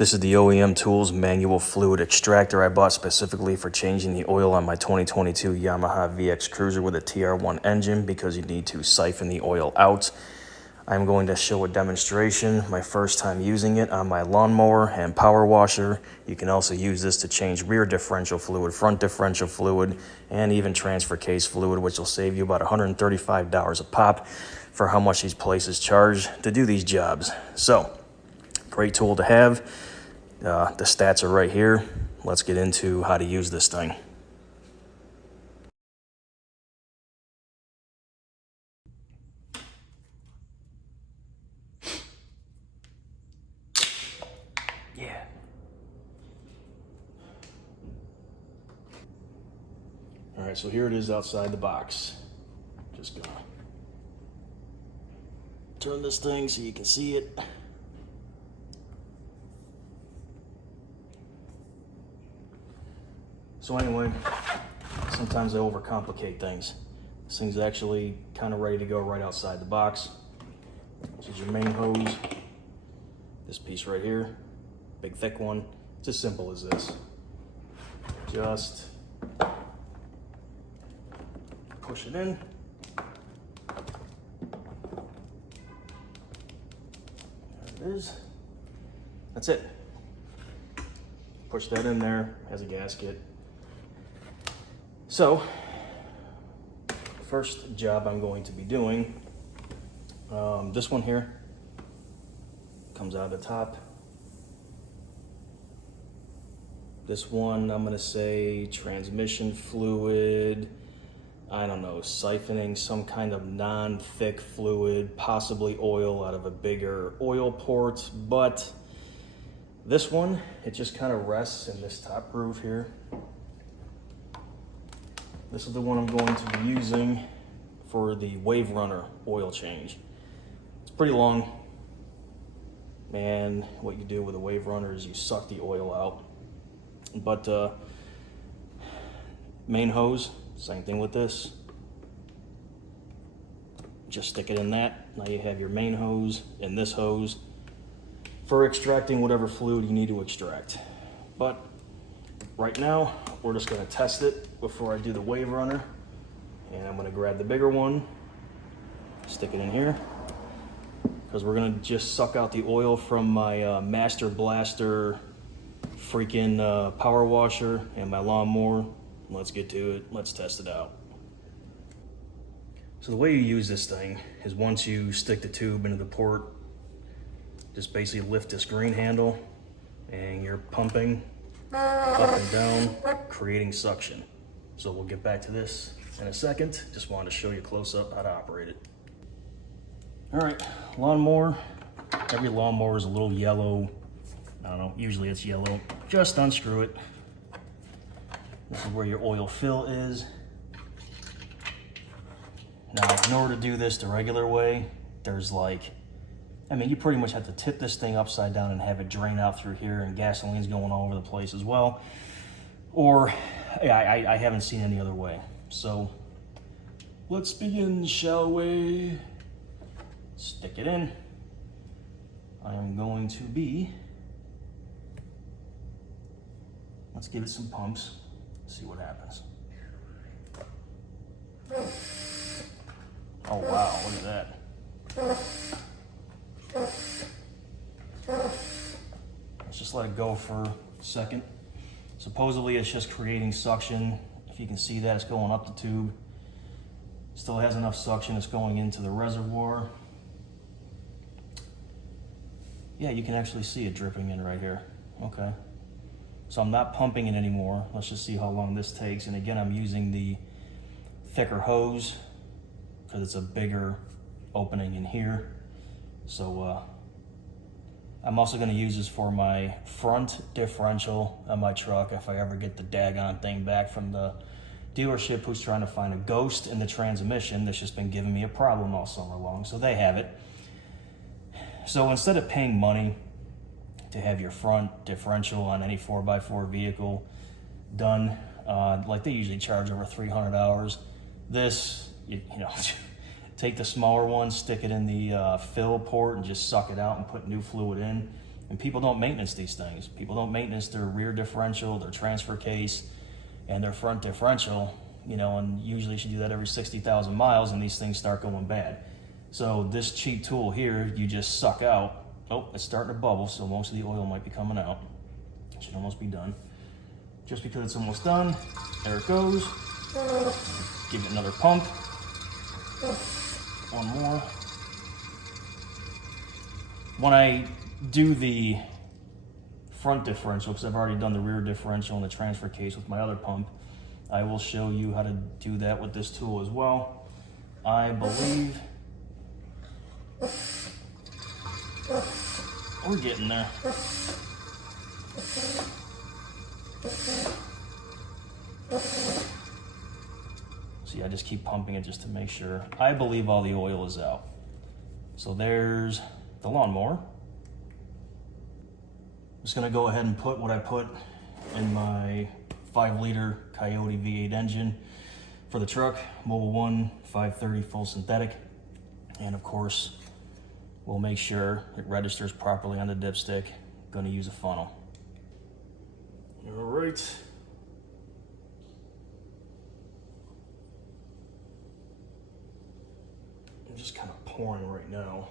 This is the OEM Tools Manual Fluid Extractor I bought specifically for changing the oil on my 2022 Yamaha VX Cruiser with a TR1 engine because you need to siphon the oil out. I'm going to show a demonstration, my first time using it on my lawnmower and power washer. You can also use this to change rear differential fluid, front differential fluid, and even transfer case fluid, which will save you about $135 a pop for how much these places charge to do these jobs. So, great tool to have. The stats are right here. Let's get into how to use this thing. Yeah. All right, so here it is outside the box. Just gonna turn this thing so you can see it. So anyway, sometimes I overcomplicate things. This thing's actually kind of ready to go right outside the box. This is your main hose. This piece right here, big thick one. It's as simple as this. Just push it in. There it is. That's it. Push that in there, has a gasket. So, first job I'm going to be doing, this one here comes out of the top. This one, I'm gonna say transmission fluid, I don't know, siphoning some kind of non-thick fluid, possibly oil out of a bigger oil port, but this one, it just kind of rests in this top groove here. This is the one I'm going to be using for the Wave Runner oil change. It's pretty long, and what you do with a Wave Runner is you suck the oil out. But main hose, same thing with this. Just stick it in that. Now you have your main hose and this hose for extracting whatever fluid you need to extract. But right now, we're just gonna test it before I do the Wave Runner. And I'm gonna grab the bigger one, stick it in here, because we're gonna just suck out the oil from my Master Blaster freaking power washer and my lawnmower. Let's get to it, let's test it out. So the way you use this thing is once you stick the tube into the port, just basically lift this green handle and you're pumping up and down, creating suction. So we'll get back to this in a second. Just wanted to show you close up how to operate it. All right, lawnmower. Every lawnmower is a little yellow. I don't know, usually it's yellow. Just unscrew it. This is where your oil fill is. Now, in order to do this the regular way, there's you pretty much have to tip this thing upside down and have it drain out through here, and gasoline's going all over the place as well. Or, I haven't seen any other way. So, let's begin, shall we? Stick it in. I am going to be, let's give it some pumps, see what happens. Oh wow, look at that. Let's just let it go for a second. Supposedly it's just creating suction. If you can see that, it's going up the tube. Still has enough suction, it's going into the reservoir. Yeah, you can actually see it dripping in right here. Okay. So I'm not pumping it anymore. Let's just see how long this takes. And again, I'm using the thicker hose because it's a bigger opening in here. So I'm also gonna use this for my front differential on my truck if I ever get the daggone thing back from the dealership who's trying to find a ghost in the transmission that's just been giving me a problem all summer long. So they have it. So instead of paying money to have your front differential on any 4x4 vehicle done, like they usually charge over $300, this, you know, take the smaller one, stick it in the fill port and just suck it out and put new fluid in. And people don't maintenance these things. People don't maintenance their rear differential, their transfer case, and their front differential, you know, and usually you should do that every 60,000 miles and these things start going bad. So this cheap tool here, you just suck out. Oh, it's starting to bubble, so most of the oil might be coming out. It should almost be done. Just because it's almost done, there it goes. Give it another pump. One more. When I do the front differential, because I've already done the rear differential and the transfer case with my other pump, I will show you how to do that with this tool as well. I believe we're getting there. See, I just keep pumping it just to make sure. I believe all the oil is out. So there's the lawnmower. I'm just gonna go ahead and put what I put in my 5-liter Coyote V8 engine for the truck, Mobile 1 530 full synthetic. And of course, we'll make sure it registers properly on the dipstick. Gonna use a funnel. All right. I'm just kind of pouring right now.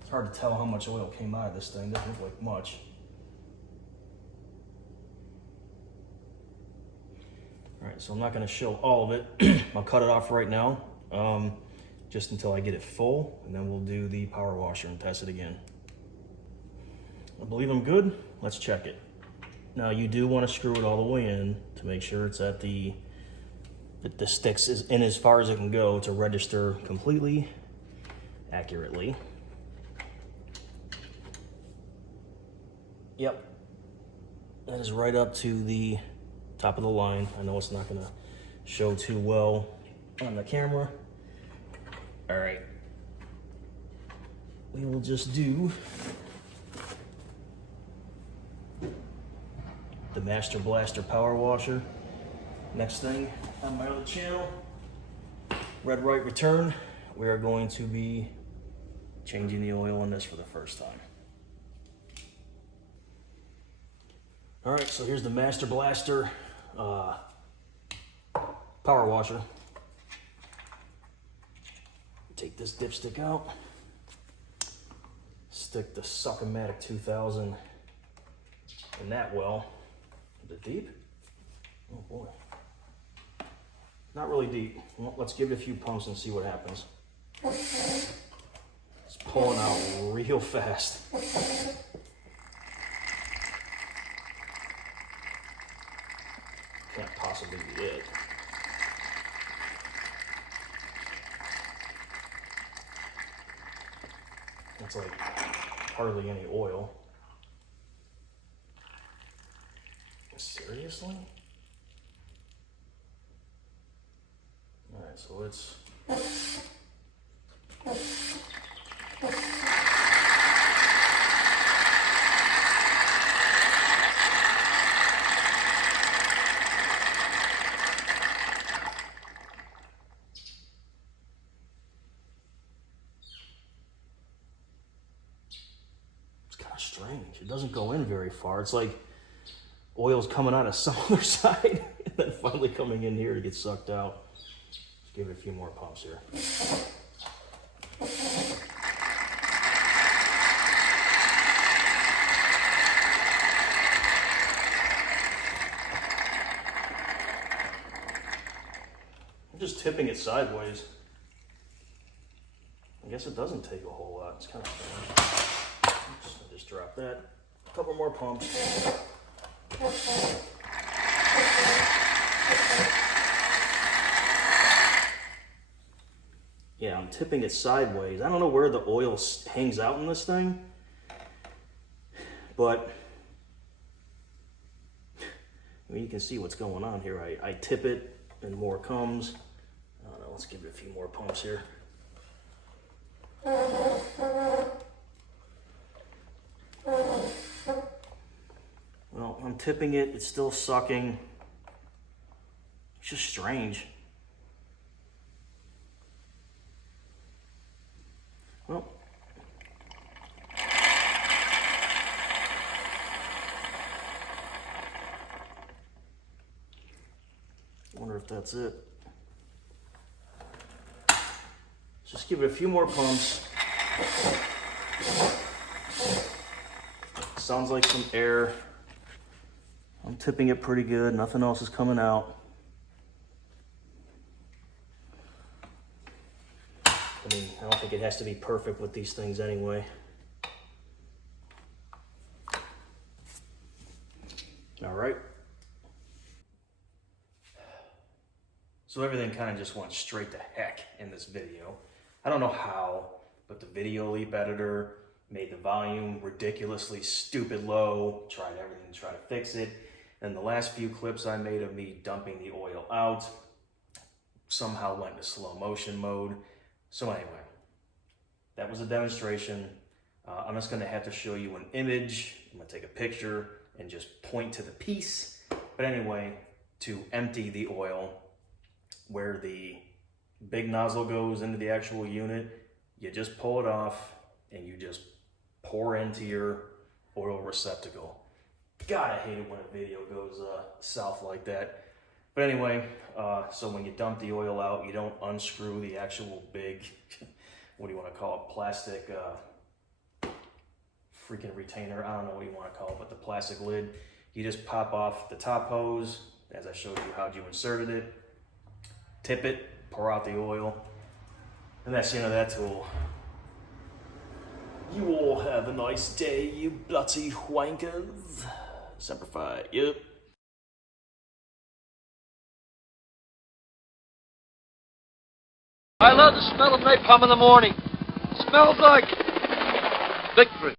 It's hard to tell how much oil came out of this thing. Doesn't look like much. All right, so I'm not going to show all of it. I'll cut it off right now, just until I get it full, and then we'll do the power washer and test it again. I believe I'm good. Let's check it. Now you do want to screw it all the way in to make sure it's at the sticks is in as far as it can go to register completely accurately. Yep, that is right up to the top of the line. I know it's not gonna show too well on the camera. All right, we will just do the Master Blaster Power Washer. Next thing on my other channel, Red Right Return, we are going to be changing the oil on this for the first time. All right, so here's the Master Blaster Power Washer. Take this dipstick out, stick the Suck-O-Matic 2000 in that well. Is it deep? Oh boy. Not really deep. Well, let's give it a few pumps and see what happens. It's pulling out real fast. Can't possibly be it. That's like hardly any oil. Seriously? All right, so it's kind of strange. It doesn't go in very far. It's like oil's coming out of some other side and then finally coming in here to get sucked out. Let's give it a few more pumps here. I'm just tipping it sideways. I guess it doesn't take a whole lot. It's kind of strange. Oops, I just dropped that. A couple more pumps. Yeah, I'm tipping it sideways. I don't know where the oil hangs out in this thing, but I mean, you can see what's going on here. I tip it and more comes. I don't know, let's give it a few more pumps here. Well, I'm tipping it, it's still sucking. It's just strange. Well, or if that's it. Just give it a few more pumps. Sounds like some air. I'm tipping it pretty good. Nothing else is coming out. I mean, I don't think it has to be perfect with these things anyway. All right. So everything kind of just went straight to heck in this video. I don't know how, but the Video Leap editor made the volume ridiculously stupid low, tried everything to try to fix it. And the last few clips I made of me dumping the oil out somehow went into slow motion mode. So anyway, that was a demonstration. I'm just gonna have to show you an image. I'm gonna take a picture and just point to the piece. But anyway, to empty the oil, where the big nozzle goes into the actual unit, you just pull it off and you just pour into your oil receptacle. God, I hate it when a video goes south like that. But anyway, so when you dump the oil out, you don't unscrew the actual big, what do you want to call it, plastic freaking retainer. I don't know what you want to call it, but the plastic lid. You just pop off the top hose, as I showed you how you inserted it, tip it, pour out the oil, and that's the end of that tool. You all have a nice day, you bloody wankers. Semper Fi, yep. I love the smell of napalm in the morning. Smells like victory.